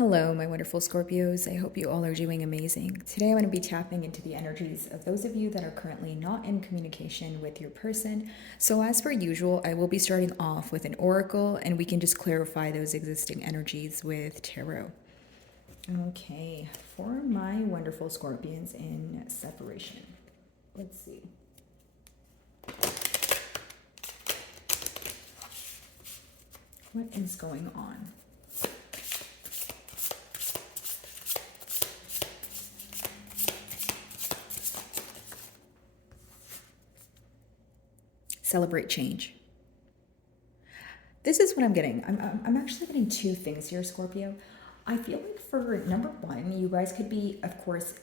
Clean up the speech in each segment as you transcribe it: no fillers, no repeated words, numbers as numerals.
Hello, my wonderful Scorpios. I hope you all are doing amazing. Today, I want to be tapping into the energies of those of you that are currently not in communication with your person. So, as per usual, I will be starting off with an oracle and we can just clarify those existing energies with tarot. Okay, for my wonderful Scorpions in separation, let's see. What is going on? Celebrate change. This is what I'm getting. I'm actually getting two things here, Scorpio. I feel like for number one, you guys could be, of course,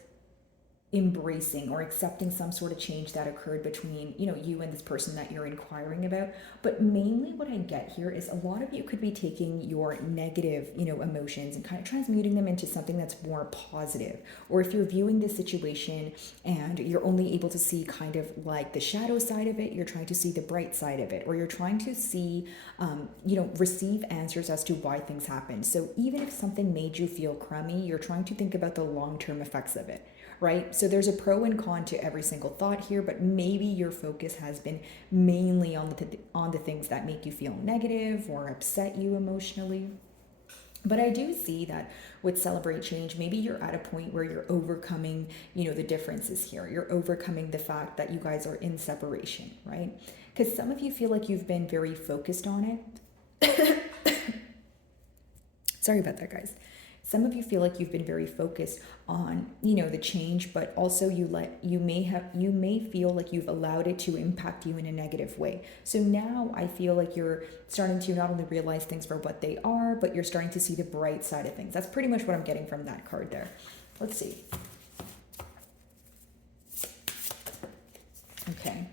embracing or accepting some sort of change that occurred between you and this person that you're inquiring about. But mainly what I get here is a lot of you could be taking your negative emotions and kind of transmuting them into something that's more positive. Or if you're viewing this situation and you're only able to see kind of like the shadow side of it, you're trying to see the bright side of it, or you're trying to see receive answers as to why things happen. So even if something made you feel crummy, you're trying to think about the long-term effects of it, right? So there's a pro and con to every single thought here, but maybe your focus has been mainly on the things that make you feel negative or upset you emotionally. But I do see that with Celebrate Change, maybe you're at a point where you're overcoming, the differences here. You're overcoming the fact that you guys are in separation, right? Because some of you feel like you've been very focused on it. Sorry about that, guys. Some of you feel like you've been very focused on the change, but also you may feel like you've allowed it to impact you in a negative way. So now I feel like you're starting to not only realize things for what they are, but you're starting to see the bright side of things. That's pretty much what I'm getting from that card there. Let's see. Okay.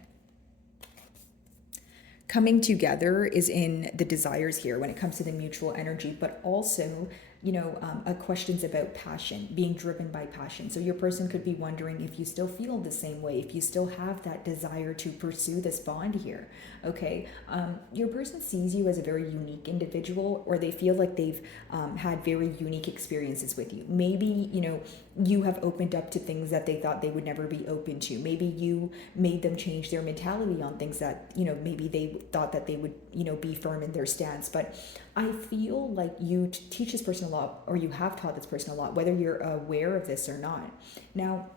Coming together is in the desires here when it comes to the mutual energy, but also questions about passion, being driven by passion. So your person could be wondering if you still feel the same way, if you still have that desire to pursue this bond here. Okay, your person sees you as a very unique individual, or they feel like they've had very unique experiences with you. Maybe you have opened up to things that they thought they would never be open to. Maybe you made them change their mentality on things that maybe they thought that they would be firm in their stance. But I feel like you teach this person a lot, or you have taught this person a lot, whether you're aware of this or not. Now,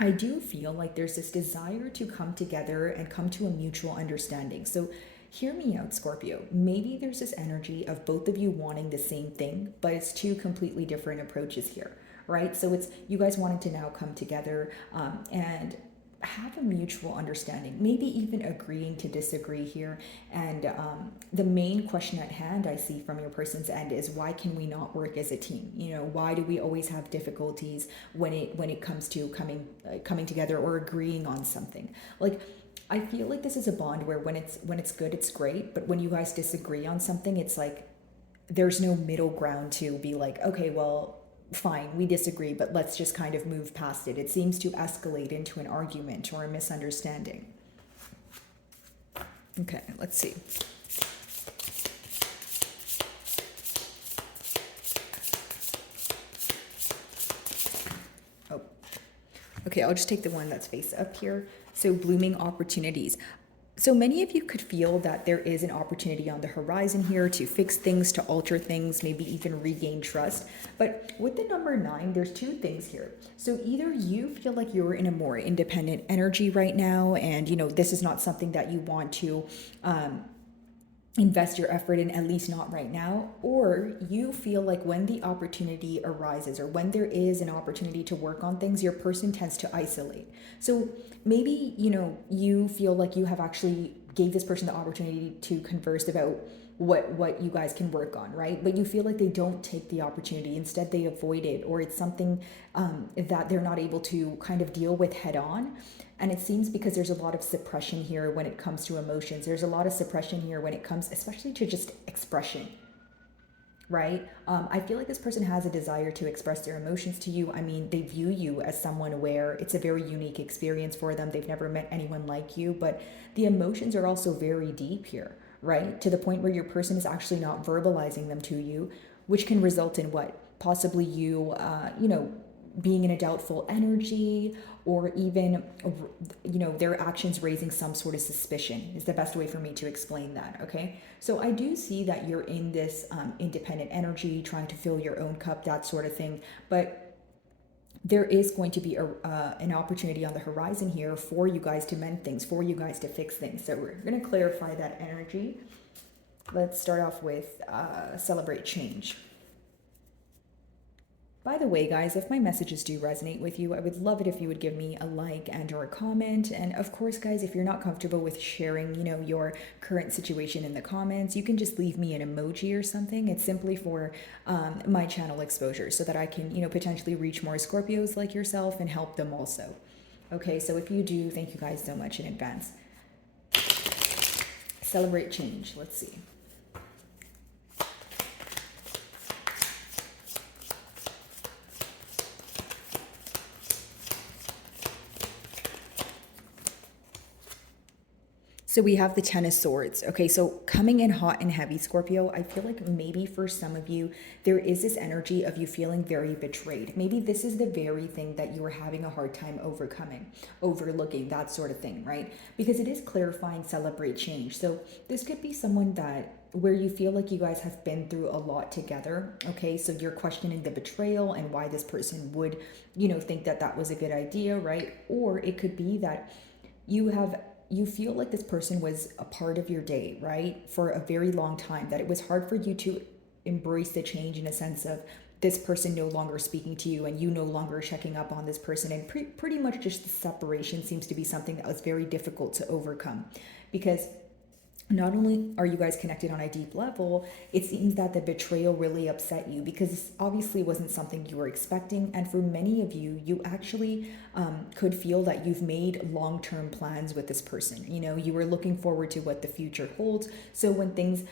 I do feel like there's this desire to come together and come to a mutual understanding. So hear me out, Scorpio. Maybe there's this energy of both of you wanting the same thing, but it's two completely different approaches here, right? So it's you guys wanting to now come together and have a mutual understanding, maybe even agreeing to disagree here. And the main question at hand I see from your person's end is, why can we not work as a team? Why do we always have difficulties when it comes to coming together or agreeing on something? Like, I feel like this is a bond where when it's good, it's great, but when you guys disagree on something, it's like there's no middle ground to be like, okay, well, fine, we disagree, but let's just kind of move past it. It seems to escalate into an argument or a misunderstanding. Okay, let's see. Oh, okay, I'll just take the one that's face up here. So blooming opportunities. So many of you could feel that there is an opportunity on the horizon here to fix things, to alter things, maybe even regain trust. But with the number 9, there's two things here. So either you feel like you're in a more independent energy right now, and this is not something that you want to invest your effort in, at least not right now, or you feel like when the opportunity arises, or when there is an opportunity to work on things, your person tends to isolate. So maybe you feel like you have actually gave this person the opportunity to converse about what you guys can work on, right? But you feel like they don't take the opportunity. Instead, they avoid it, or it's something that they're not able to kind of deal with head on. And it seems because there's a lot of suppression here when it comes to emotions. There's a lot of suppression here when it comes especially to just expression, right? I feel like this person has a desire to express their emotions to you. I mean, they view you as someone where it's a very unique experience for them. They've never met anyone like you, but the emotions are also very deep here, right? To the point where your person is actually not verbalizing them to you, which can result in what? possibly you, being in a doubtful energy, or even, their actions raising some sort of suspicion is the best way for me to explain that. Okay, so I do see that you're in this independent energy, trying to fill your own cup, that sort of thing. But there is going to be an opportunity on the horizon here for you guys to mend things, for you guys to fix things. So we're going to clarify that energy. Let's start off with celebrate change. By the way, guys, if my messages do resonate with you, I would love it if you would give me a like and or a comment. And of course, guys, if you're not comfortable with sharing, your current situation in the comments, you can just leave me an emoji or something. It's simply for my channel exposure so that I can, potentially reach more Scorpios like yourself and help them also. Okay, so if you do, thank you guys so much in advance. Celebrate change. Let's see. So we have the Ten of Swords. Okay, so coming in hot and heavy, Scorpio, I feel like maybe for some of you, there is this energy of you feeling very betrayed. Maybe this is the very thing that you were having a hard time overcoming, overlooking, that sort of thing, right? Because it is clarifying, celebrate change. So this could be someone that where you feel like you guys have been through a lot together. Okay, so you're questioning the betrayal and why this person would, think that that was a good idea, right? Or it could be that you feel like this person was a part of your day, right? For a very long time, that it was hard for you to embrace the change in a sense of this person no longer speaking to you and you no longer checking up on this person. And pretty much just the separation seems to be something that was very difficult to overcome, because not only are you guys connected on a deep level, it seems that the betrayal really upset you, because this obviously wasn't something you were expecting. And for many of you, you actually could feel that you've made long-term plans with this person. You were looking forward to what the future holds. So when things,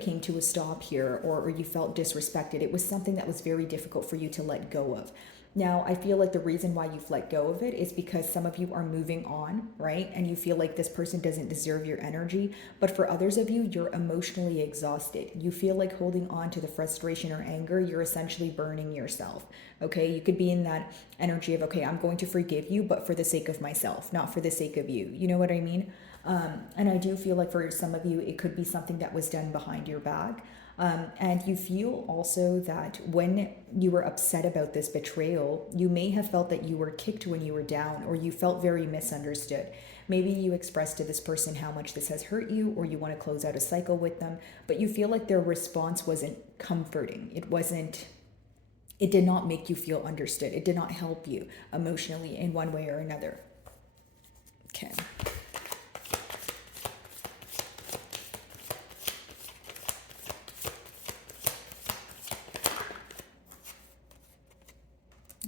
came to a stop here, or you felt disrespected, it was something that was very difficult for you to let go of. Now, I feel like the reason why you've let go of it is because some of you are moving on, right? And you feel like this person doesn't deserve your energy. But for others of you, you're emotionally exhausted. You feel like holding on to the frustration or anger, you're essentially burning yourself, okay? You could be in that energy of, okay, I'm going to forgive you, but for the sake of myself, not for the sake of you. You know what I mean? And I do feel like for some of you, it could be something that was done behind your back. And you feel also that when you were upset about this betrayal, you may have felt that you were kicked when you were down, or you felt very misunderstood. Maybe you expressed to this person how much this has hurt you, or you want to close out a cycle with them, but you feel like their response wasn't comforting. It did not make you feel understood. It did not help you emotionally in one way or another. Okay.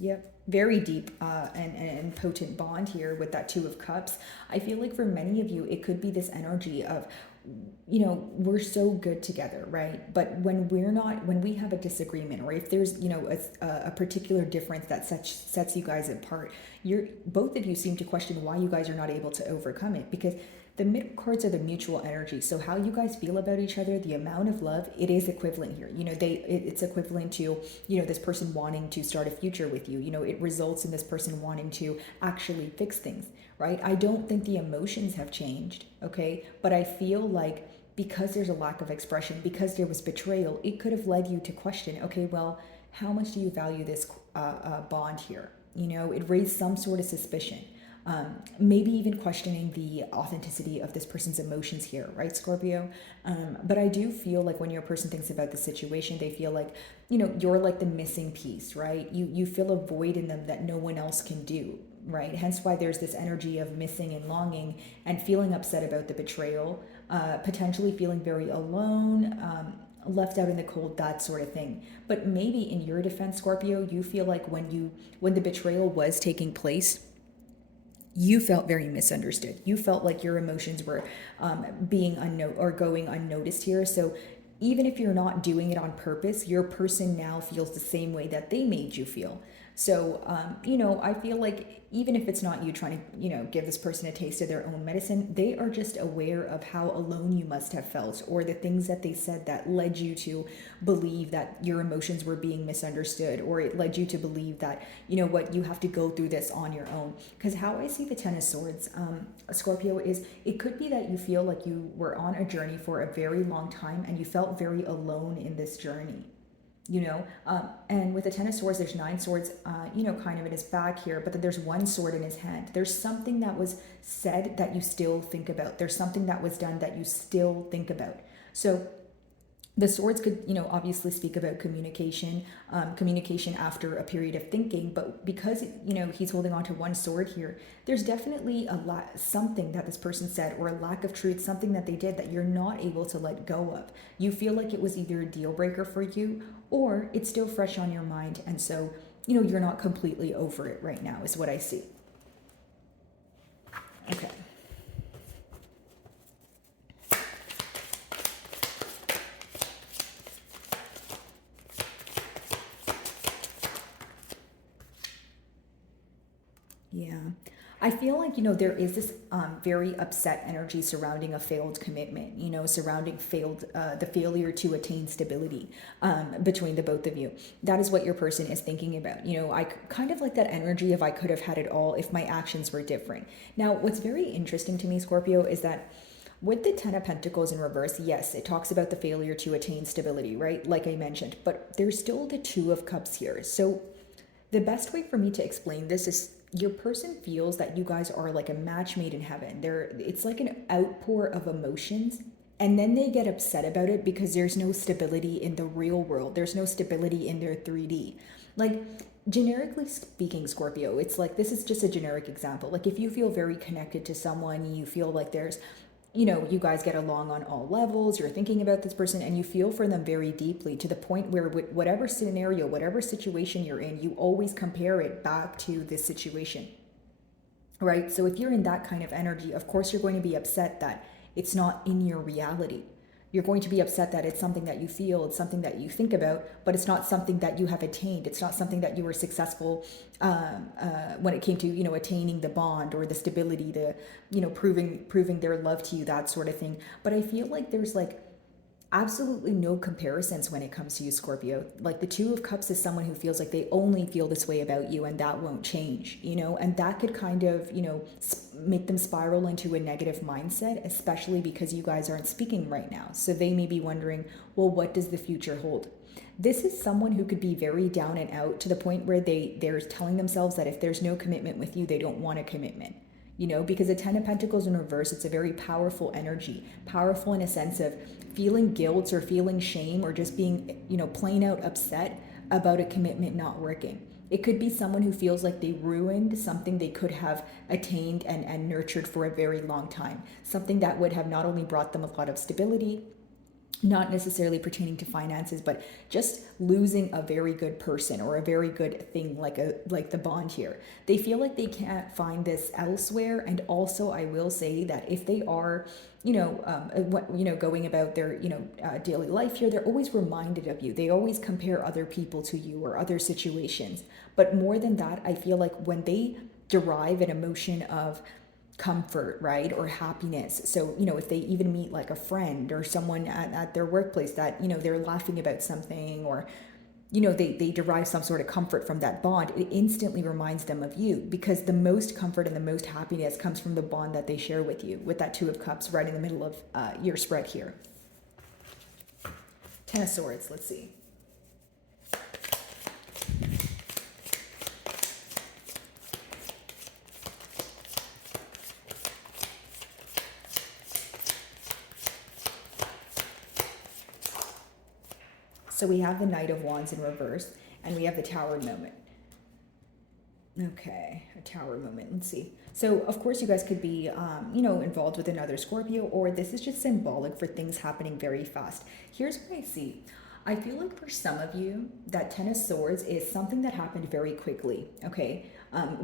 Yep, very deep and potent bond here with that Two of Cups. I feel like for many of you, it could be this energy of, we're so good together, right? But when we have a disagreement, or if there's, a particular difference that sets you guys apart, both of you seem to question why you guys are not able to overcome it, because the middle cards are the mutual energy. So how you guys feel about each other, the amount of love, it is equivalent here. It's equivalent to, this person wanting to start a future with you. It results in this person wanting to actually fix things, right? I don't think the emotions have changed, okay? But I feel like because there's a lack of expression, because there was betrayal, it could have led you to question, okay, well, how much do you value this bond here? It raised some sort of suspicion. Maybe even questioning the authenticity of this person's emotions here, right, Scorpio? But I do feel like when your person thinks about the situation, they feel like, you're like the missing piece, right? You feel a void in them that no one else can do, right? Hence why there's this energy of missing and longing and feeling upset about the betrayal, potentially feeling very alone, left out in the cold, that sort of thing. But maybe in your defense, Scorpio, you feel like when the betrayal was taking place, you felt very misunderstood. You felt like your emotions were going unnoticed here. So even if you're not doing it on purpose, your person now feels the same way that they made you feel. So, I feel like even if it's not you trying to, give this person a taste of their own medicine, they are just aware of how alone you must have felt, or the things that they said that led you to believe that your emotions were being misunderstood, or it led you to believe that, what, you have to go through this on your own. Because how I see the Ten of Swords, Scorpio, is it could be that you feel like you were on a journey for a very long time and you felt very alone in this journey. And with the Ten of Swords, there's 9 swords, kind of in his back here, but then there's 1 sword in his hand. There's something that was said that you still think about. There's something that was done that you still think about. So the swords could, obviously speak about communication after a period of thinking, but because, he's holding on to 1 sword here, there's definitely something that this person said, or a lack of truth, something that they did that you're not able to let go of. You feel like it was either a deal breaker for you, or it's still fresh on your mind. And so, you're not completely over it right now, is what I see. Okay. Yeah. I feel like, there is this very upset energy surrounding a failed commitment, surrounding the failure to attain stability between the both of you. That is what your person is thinking about. I kind of like that energy of, I could have had it all if my actions were different. Now, what's very interesting to me, Scorpio, is that with the Ten of Pentacles in reverse, yes, it talks about the failure to attain stability, right? Like I mentioned, but there's still the Two of Cups here. So the best way for me to explain this is, your person feels that you guys are like a match made in heaven. It's like an outpour of emotions, and then they get upset about it because there's no stability in the real world. There's no stability in their 3D. Like, generically speaking, Scorpio, it's like, this is just a generic example. Like, if you feel very connected to someone, you feel like there's, you guys get along on all levels, you're thinking about this person and you feel for them very deeply, to the point where, with whatever scenario, whatever situation you're in, you always compare it back to this situation, right? So if you're in that kind of energy, of course you're going to be upset that it's not in your reality. You're going to be upset that it's something that you feel, it's something that you think about, but it's not something that you have attained. It's not something that you were successful when it came to, attaining the bond or the stability, the, proving their love to you, that sort of thing. But I feel like there's like absolutely no comparisons when it comes to you, Scorpio. Like, the Two of Cups is someone who feels like they only feel this way about you, and that won't change, and that could kind of, make them spiral into a negative mindset, especially because you guys aren't speaking right now. So they may be wondering, well, what does the future hold? This is someone who could be very down and out, to the point where they're telling themselves that if there's no commitment with you, they don't want a commitment. Because the Ten of Pentacles in reverse, it's a very powerful energy, powerful in a sense of feeling guilt or feeling shame, or just being, plain out upset about a commitment not working. It could be someone who feels like they ruined something they could have attained and nurtured for a very long time. Something that would have not only brought them a lot of stability, not necessarily pertaining to finances, but just losing a very good person or a very good thing, like the bond here. They feel like they can't find this elsewhere. And also, I will say that if they are, going about their, daily life here, they're always reminded of you. They always compare other people to you or other situations. But more than that, I feel like when they derive an emotion of comfort, right, or happiness. So, if they even meet like a friend or someone at their workplace that, they're laughing about something, or, they derive some sort of comfort from that bond, it instantly reminds them of you, because the most comfort and the most happiness comes from the bond that they share with you, with that Two of Cups right in the middle of your spread here. Ten of Swords, let's see. So we have the Knight of Wands in reverse, and we have the Tower moment. Okay, a Tower moment. Let's see. So, of course, you guys could be, involved with another Scorpio, or this is just symbolic for things happening very fast. Here's what I see. I feel like for some of you, that Ten of Swords is something that happened very quickly, okay,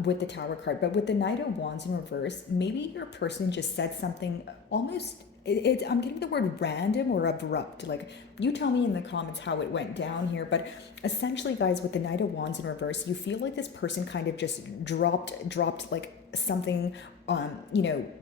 with the Tower card. But with the Knight of Wands in reverse, maybe your person just said something almost I'm getting the word random or abrupt. Like, you tell me in the comments how it went down here. But essentially, guys, with the Knight of Wands in reverse, you feel like this person kind of just dropped like something,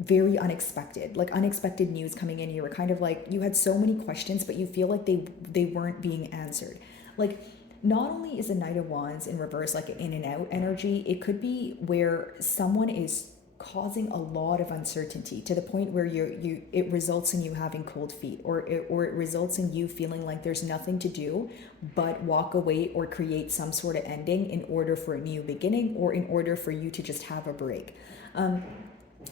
very unexpected, like unexpected news coming in. You were kind of like, you had so many questions, but you feel like they weren't being answered. Like, not only is the Knight of Wands in reverse like an in and out energy, it could be where someone is causing a lot of uncertainty to the point where it results in you having cold feet, or it results in you feeling like there's nothing to do but walk away or create some sort of ending in order for a new beginning, or in order for you to just have a break.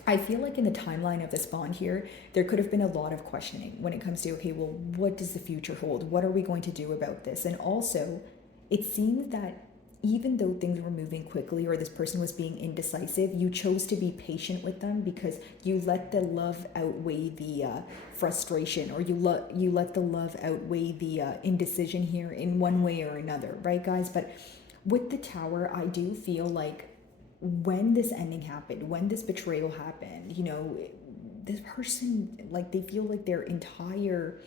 I feel like in the timeline of this bond here, there could have been a lot of questioning when it comes to, okay, well, what does the future hold? What are we going to do about this? And also, it seems that even though things were moving quickly, or this person was being indecisive, you chose to be patient with them because you let the love outweigh the frustration, or you let the love outweigh the indecision here in one way or another, right, guys? But with the Tower, I do feel like when this ending happened, when this betrayal happened, this person, like, they feel like their entire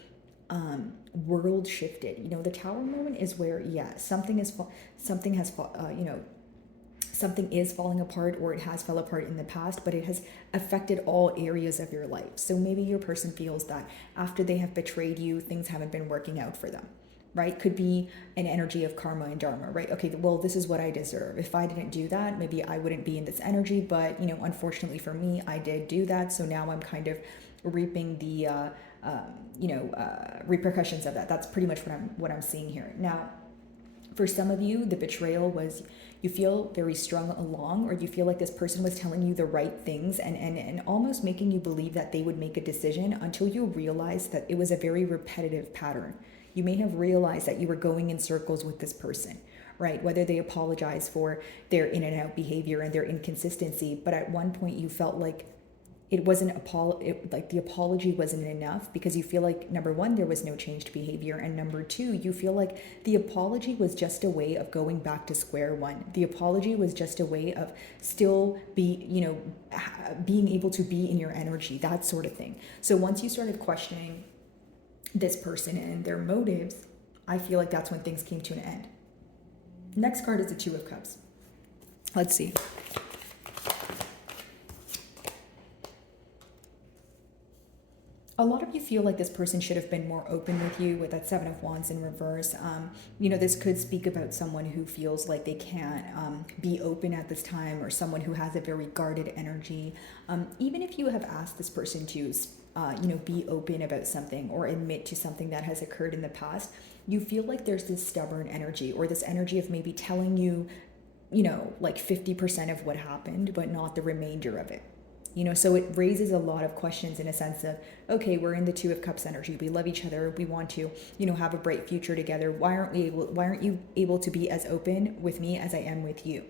world shifted. The Tower moment is where, yeah, something is falling apart, or it has fell apart in the past, but it has affected all areas of your life. So maybe your person feels that after they have betrayed you, things haven't been working out for them, right? Could be an energy of karma and dharma, right? Okay, well, this is what I deserve. If I didn't do that, maybe I wouldn't be in this energy, but unfortunately for me, I did do that, so now I'm kind of reaping the repercussions of that. That's pretty much what I'm seeing here. Now, for some of you, the betrayal was, you feel very strung along, or you feel like this person was telling you the right things, and almost making you believe that they would make a decision, until you realize that it was a very repetitive pattern. You may have realized that you were going in circles with this person, right? Whether they apologize for their in and out behavior and their inconsistency, but at one point you felt like it wasn't like the apology wasn't enough, because you feel like, number one, there was no changed behavior, and number two, you feel like the apology was just a way of going back to square one. The apology was just a way of still being able to be in your energy, that sort of thing. So once you started questioning this person and their motives, I feel like that's when things came to an end. Next card is the Two of Cups. Let's see. A lot of you feel like this person should have been more open with you, with that Seven of Wands in reverse. This could speak about someone who feels like they can't be open at this time, or someone who has a very guarded energy. Even if you have asked this person to, be open about something, or admit to something that has occurred in the past, you feel like there's this stubborn energy, or this energy of maybe telling you, like 50% of what happened, but not the remainder of it. So it raises a lot of questions, in a sense of, okay, we're in the Two of Cups energy. We love each other. We want to, have a bright future together. Why aren't you able to be as open with me as I am with you?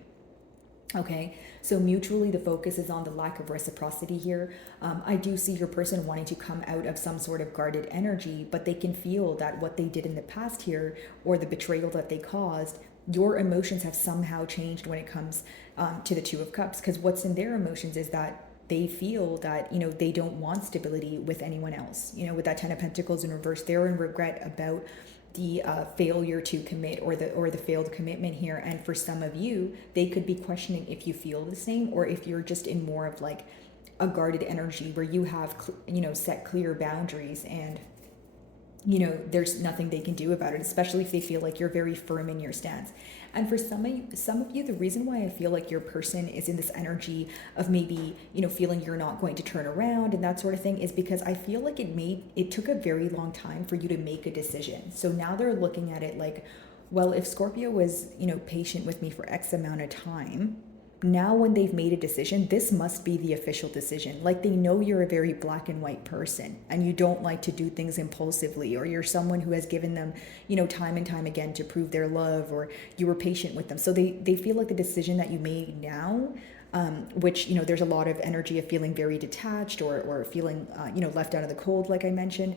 Okay, so mutually the focus is on the lack of reciprocity here. I do see your person wanting to come out of some sort of guarded energy, but they can feel that what they did in the past here, or the betrayal that they caused, your emotions have somehow changed when it comes to the Two of Cups, because what's in their emotions is that they feel that, they don't want stability with anyone else. With that Ten of Pentacles in reverse, they're in regret about the failure to commit, or the failed commitment here. And for some of you, they could be questioning if you feel the same, or if you're just in more of like a guarded energy where you have, set clear boundaries, and there's nothing they can do about it, especially if they feel like you're very firm in your stance. And for some of you, the reason why I feel like your person is in this energy of maybe, feeling you're not going to turn around and that sort of thing, is because I feel like it took a very long time for you to make a decision. So now they're looking at it like, well, if Scorpio was, patient with me for X amount of time, now when they've made a decision, this must be the official decision. Like, they know you're a very black and white person, and you don't like to do things impulsively, or you're someone who has given them, time and time again to prove their love, or you were patient with them. So they feel like the decision that you made now, which, there's a lot of energy of feeling very detached, or feeling, left out of the cold, like I mentioned.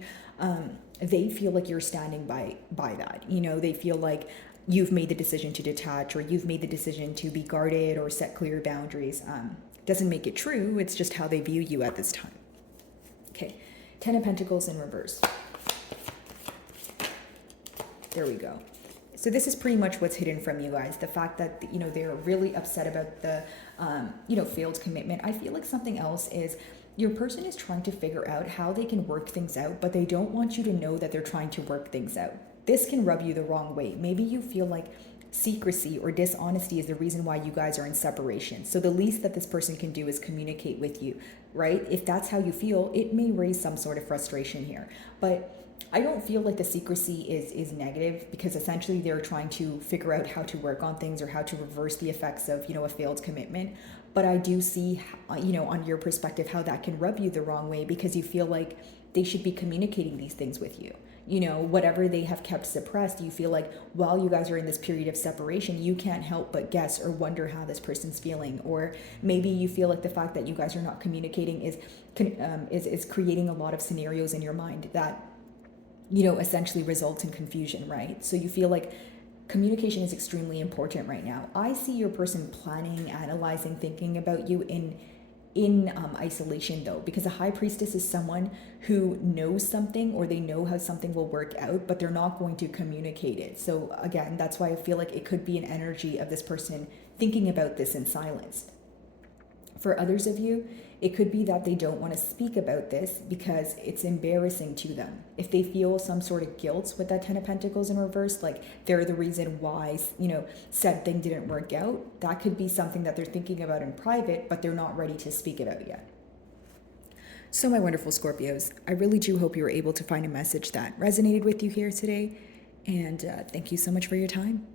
They feel like you're standing by that. They feel like you've made the decision to detach, or you've made the decision to be guarded or set clear boundaries. Doesn't make it true. It's just how they view you at this time. Okay. Ten of Pentacles in reverse. There we go. So this is pretty much what's hidden from you guys. The fact that, you know, they're really upset about the, you know, failed commitment. I feel like something else is your person is trying to figure out how they can work things out, but they don't want you to know that they're trying to work things out. This can rub you the wrong way. Maybe you feel like secrecy or dishonesty is the reason why you guys are in separation. So the least that this person can do is communicate with you, right? If that's how you feel, it may raise some sort of frustration here. But I don't feel like the secrecy is negative, because essentially they're trying to figure out how to work on things or how to reverse the effects of, you know, a failed commitment. But I do see, you know, on your perspective, how that can rub you the wrong way, because you feel like they should be communicating these things with you. You know, whatever they have kept suppressed, you feel like while you guys are in this period of separation, you can't help but guess or wonder how this person's feeling. Or maybe you feel like the fact that you guys are not communicating is creating a lot of scenarios in your mind that, you know, essentially results in confusion, right? So you feel like communication is extremely important right now. I see your person planning, analyzing, thinking about you in isolation, though, because a high priestess is someone who knows something, or they know how something will work out, but they're not going to communicate it. So again, that's why I feel like it could be an energy of this person thinking about this in silence. For others of you, it could be that they don't want to speak about this because it's embarrassing to them. If they feel some sort of guilt with that Ten of Pentacles in reverse, like they're the reason why, you know, said thing didn't work out, that could be something that they're thinking about in private, but they're not ready to speak it out yet. So my wonderful Scorpios, I really do hope you were able to find a message that resonated with you here today. And thank you so much for your time.